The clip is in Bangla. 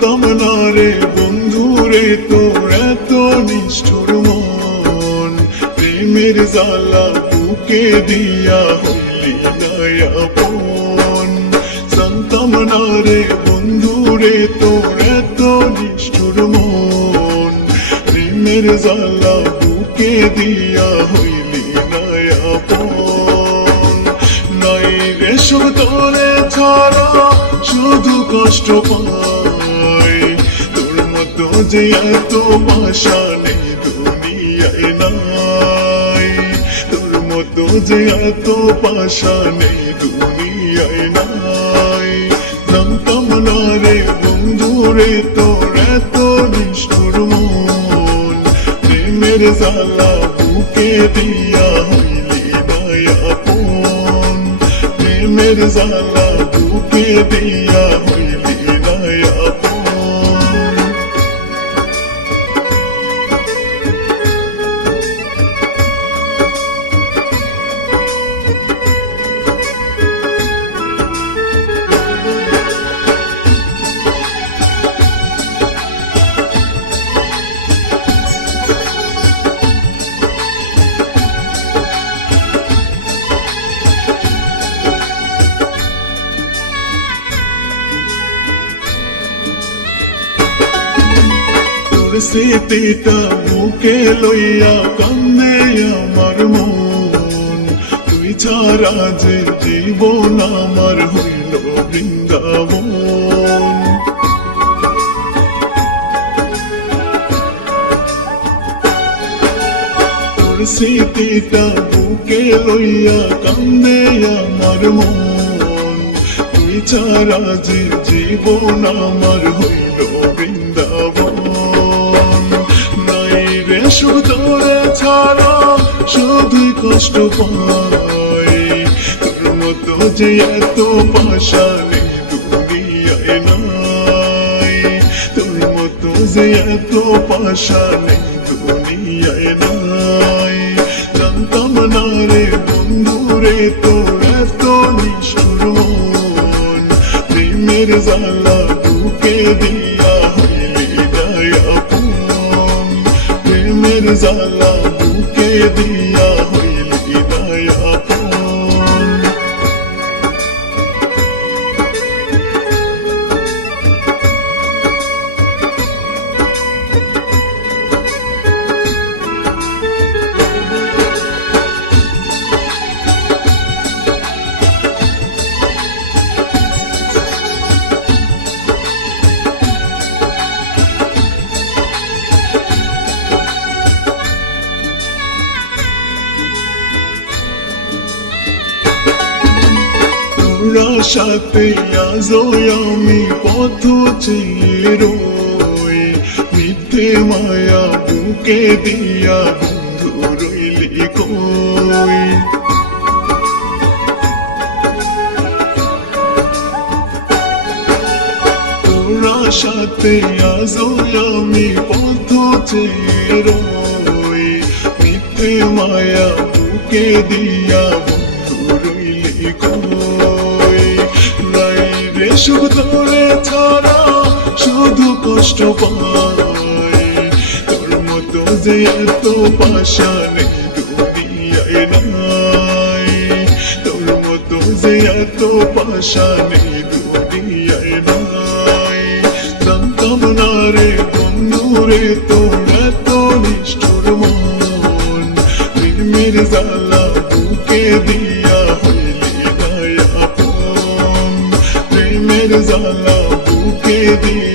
জানতাম না রে বন্ধু রে তোর এত নিষ্ঠুর মন, প্রেমের জ্বালা বুকে দিয়া হইলি না আপন। জানতাম না রে বন্ধু রে তোর এত নিষ্ঠুর মন, প্রেমের জ্বালা বুকে দিয়া হইলি না আপন। নাই রে সুখ তোরে ছাড়া শুধু কষ্ট পাই, তোর মতো যে এত ভাষা নেই দুনিয়ায় নাই, তোর মতো যে এত ভাষা নেই দুনিয়ায় নাই। জানতাম না রে বন্ধু রে তোর এত নিষ্ঠুর মন, প্রেমের জ্বালা বুকে দিয়া হইলি না আপন, প্রেমের জ্বালা বুকে দিয়া হইলি না আপন। স্মৃতিটা বুকে লইয়া কান্দে আমার মন, তুই ছাড়া যে জীবন আমার হইল বৃন্দাবন। তোর স্মৃতিটা বুকে লইয়া কান্দে আমার মন, তুই ছাড়া যে জীবন আমার হইল বৃন্দাবন। সুখ তোরে ছাড়া শুধুই কষ্ট পাই, তোর মতো যে এত ভাষা নেই দুনিয়ায় নাই, তোর মতো যে এত ভাষা নেই দুনিয়ায় নাই। জানতাম না রে বন্ধু রে তোর এত নিষ্ঠুর মন, প্রেমের জ্বালা বুকে দিয়া হইলি না আপন, প্রেমের জ্বালা বুকে দিয়া হইলি না আপন। সাথে আজও আমি পথ চেয়ে রই, মিথ্যে মায়া বুকে দিয়া বন্ধু রইলি কই। তোরা সাথে আজও আমি পথ চেয়ে রই, মিথ্যে মায়া বুকে দিয়া বন্ধু রইলি কই। সুখ তোরে ছাড়া শুধু কষ্ট পাই, তোর মতো যে এত ভাষা নেই দুনিয়ায় নাই, তোর মতো যে এত ভাষা নেই দুনিয়ায় নাই। জানতাম না রে বন্ধু রে তোর এত নিষ্ঠুর মন, প্রেমের জ্বালা বুকে দিয়া হইলি না আপন, প্রেমের জ্বালা বুকে দিয়া